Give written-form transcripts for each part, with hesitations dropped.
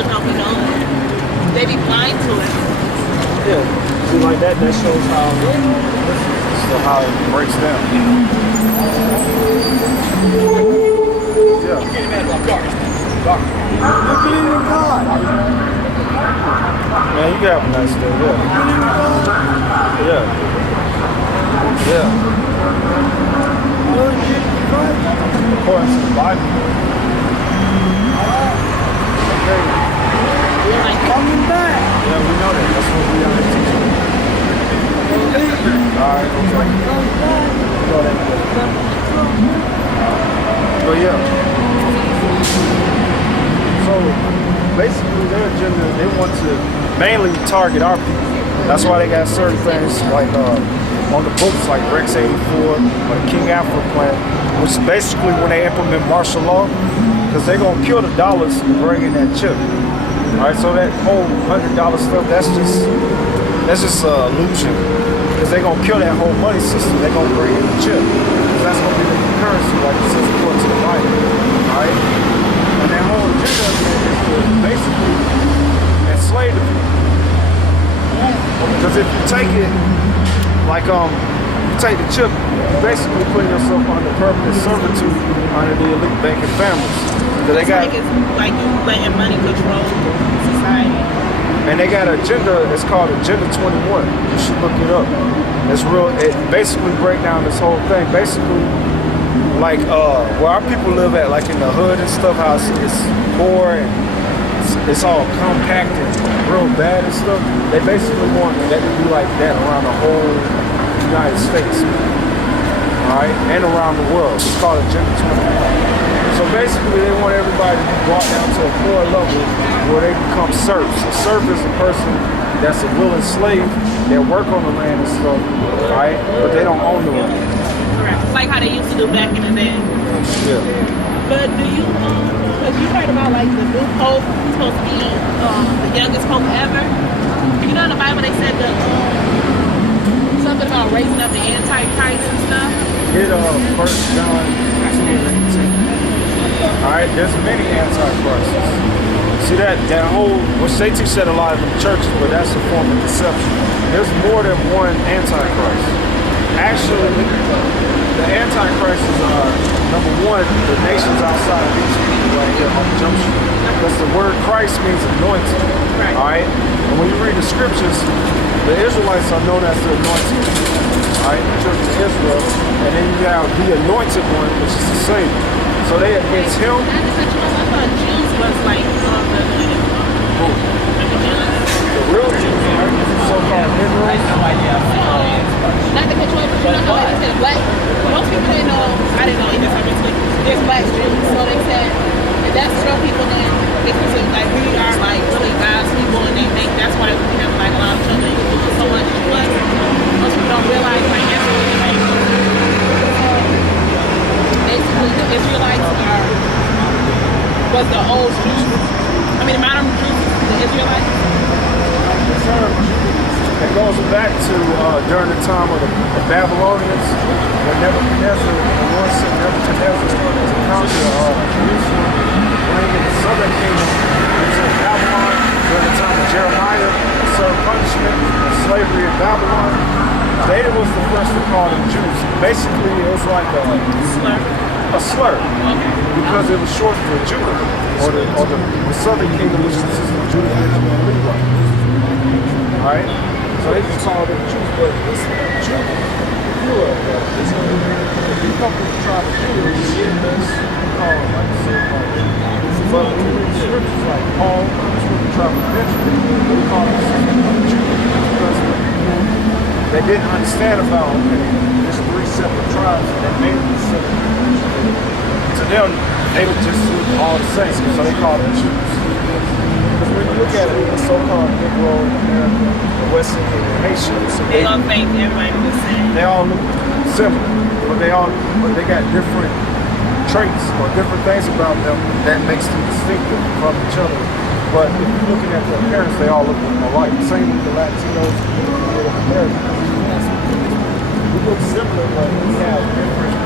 people know we don't. They be blind to it. Yeah, see, like that shows how it breaks down. Yeah. You're getting mad about cars. You believe in God. Man, you can have a nice day, yeah. Yeah. Yeah. According to the Bible. Okay. We're like coming back. Yeah, we know that. That's what we are teaching. Alright, okay. Go ahead. But yeah. So basically their agenda, they want to mainly target our people. That's why they got certain things like on the books like Rex 84 or the King Afro plan, which is basically when they implement martial law, because they're gonna kill the dollars and bring in that chip. Alright, so that whole $100 stuff, that's just illusion. Because they're gonna kill that whole money system, they're gonna bring in the chip. Because that's gonna be the currency, like it says according to the Bible. Alright? And that whole agenda is to basically enslave the people. Because if you take it, like you take the chip, you're basically putting yourself under permanent servitude under the elite banking families. Because they got like you letting money control society. And they got an agenda, it's called Agenda 21. You should look it up. It's real, it basically break down this whole thing. Basically, like where our people live at, like in the hood and stuff, how it's poor and it's all compact and real bad and stuff. They basically want that to be like that around the whole United States. Alright? And around the world. It's called Agenda 21. So basically they want everybody to be brought down to a poor level where they become serfs. A serf is a person that's a willing slave that work on the land and stuff, right? But they don't own the land. Correct. Like how they used to do back in the day. Yeah. But do you because you heard about like the new pope supposed to be the youngest pope ever? You know in the Bible they said the something about raising up the Antichrist and stuff? Get 1 John 2:18. Alright, there's many antichrists. See that whole, which they teach that a lot in the churches, but that's a form of deception. There's more than one antichrist. Actually, the antichrists are number one, the nations outside of these people right here on the Jump Street. Because the word Christ means anointed. Right. Alright? And when you read the scriptures, the Israelites are known as the anointed. Alright, the church of Israel. And then you have the anointed one, which is the Savior. So it's him. I thought Jews was like the real Jews, right? So-called Negroes. I had no idea. not the control, but you know how they said black. Most people didn't know. I didn't know either. So there's black Jews. So they said if that's strong people, then they consider like we are like really God's people, and they think that's why we have like a lot of children so much to us. Most people don't realize like that's what they make. Basically, the Israelites was the old Jews. I mean, the modern Jews, the Israelites. The term it goes back to during the time of the Babylonians, when Nebuchadnezzar, the Lord sent Nebuchadnezzar to conquer Jerusalem, bringing the southern kingdom into Babylon during the time of Jeremiah, served punishment and slavery in Babylon. They was the first to call them Jews. Basically, it was like a slur, because it was short for Judah, or the southern kingdom, which consists of Judah, Benjamin, and Levi. Right? So they just called them Jews, but it's Judah. If you come from the tribe of Judah, you get this, call it like a so-called Jew. But when you read the scriptures like Paul comes from the tribe of Benjamin, we call them Jews, because they didn't understand about there's three separate tribes that made them separate. To them, they were just all the same, so they called them Jews. Because when you look at it, the so-called Negro, America, the West Indian, the Haitians, They all think everybody the same. they all look similar, but they got different traits or different things about them that makes them distinctive from each other. But if you're looking at their appearance, they all look alike. Same with the Latinos and the Native Americans. We look similar, but we have different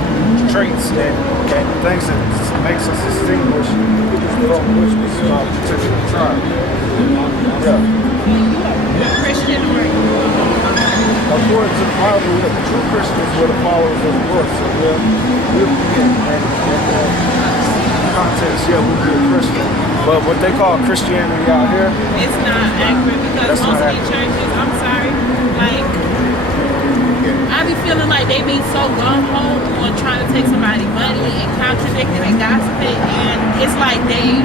traits and things that makes us distinguish from which particular tribe. Yeah. Christian or According to the Bible, the true Christians were the followers of the Lord. So we'll be in context, we'll be a Christian. But what they call Christianity out here, it's not accurate because most of these churches, I'm sorry, like I be feeling like they be so gung-ho on trying to take somebody's money and contradicting and gossiping, and it's like they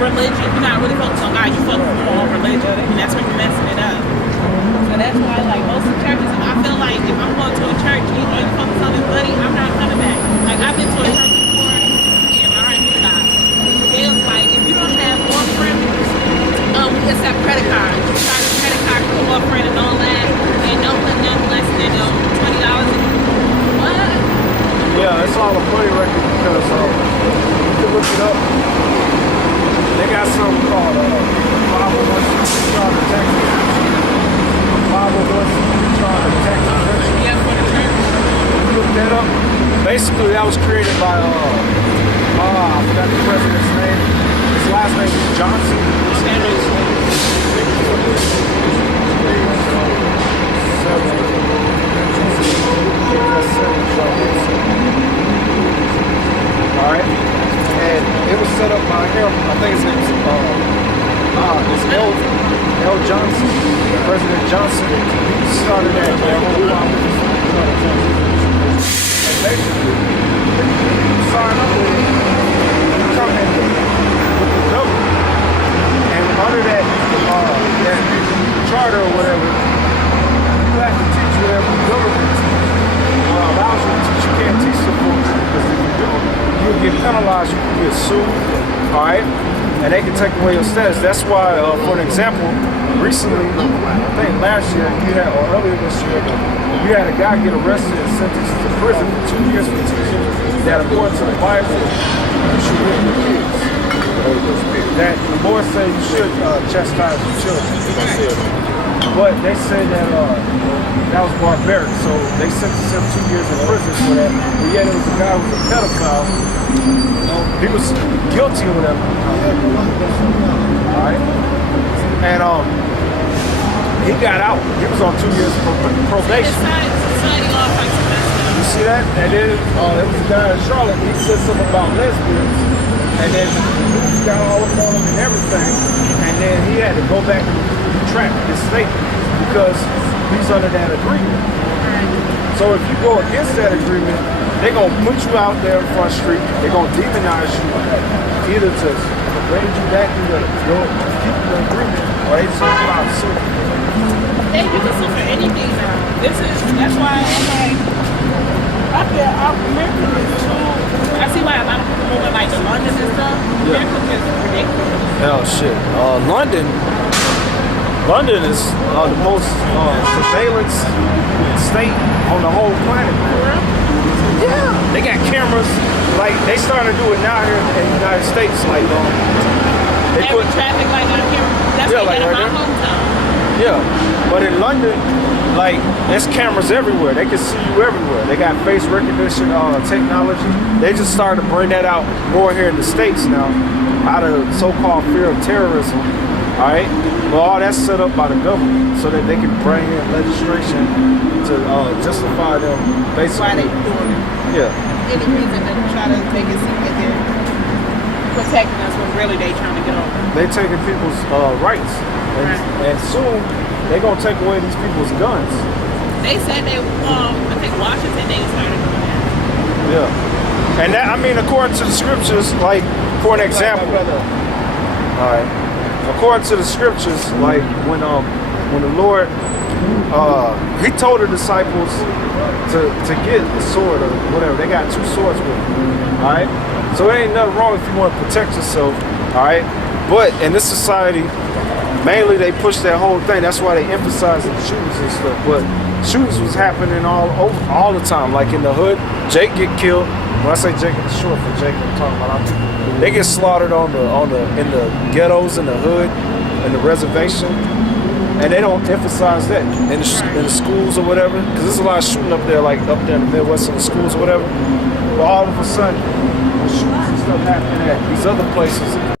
religion, you're not really focused on God, you focus on religion, and that's when you're messing it up. So that's why, like, most of the churches, I feel like if I'm going to a church, you know, you focus on this money, I'm not coming back. Like, I've been to a church before, and my heart was God. It was like, if you don't have more friends, we accept credit cards. You try the credit card for more friend and all that, and no less than $20. What? yeah, it's all a funny record because you can look it up. They got something called 501c charter Texas. 501c charter Texas. Yeah, for the church. Look that up. Basically, that was created by I forgot the president's name. His last name is Johnson. All right, and it was set up by him. I think his name's it's L. Johnson, President Johnson. He started that whole and basically, you sign up with it, you come in with the government, and under that charter or whatever, you have to teach whatever the government allows you to teach. You can't teach the books because if you don't, you'll get penalized, you can get sued, all right? And they can take away your status. That's why, for an example, recently, I think last year, or earlier this year, we had a guy get arrested and sentenced to prison for 2 years for teaching that according to the Bible, you should whip your kids. That the Lord said you should chastise your children. But they said that that was barbaric, so they sentenced him 2 years in prison for that. But yet it was a guy who was a pedophile. He was guilty or whatever. Alright? And he got out. He was on 2 years probation. You see that? And then there was a guy in Charlotte, he said something about lesbians. And then he got all up on him and everything. And then he had to go back and retract his statement because he's under that agreement. So if you go against that agreement, they're going to put you out there in Front Street. They're going to demonize you, either to raise you back to keep the agreement, or they just going to sue you. Hey, you can sue for anything now. That's why I'm like, America is too. I see why a lot of people go to like the London and stuff. Yeah. America is ridiculous. Oh shit. London is the most surveillance state on the whole planet. Yeah. They got cameras. Like they starting to do it now here in the United States. Like they put traffic light on camera. That's like right my hometown. Yeah, but in London, like there's cameras everywhere. They can see you everywhere. They got face recognition technology. They just started to bring that out more here in the States now, out of so-called fear of terrorism. All right, well, all that's set up by the government so that they can bring in legislation to justify them basically. Why they doing it? Yeah. Any reason to try to make it seem like they're protecting us when really they trying to get over. They taking people's rights. And soon they're gonna take away these people's guns. They said they I think Washington they started doing that. Yeah. And that, I mean, according to the scriptures, like for an example. Alright. According to the scriptures, like when the Lord he told the disciples to get the sword or whatever. They got 2 swords with them. Alright? So it ain't nothing wrong if you want to protect yourself, alright? But in this society, mainly they push that whole thing. That's why they emphasize the shootings and stuff. But shootings was happening all the time. Like in the hood, Jake get killed. When I say Jake, it's short for Jake. I'm talking about they get slaughtered in the ghettos, in the hood, in the reservation. And they don't emphasize that in the schools or whatever, because there's a lot of shooting up there, like up there in the Midwest in the schools or whatever. But all of a sudden, when shootings and stuff happen at these other places,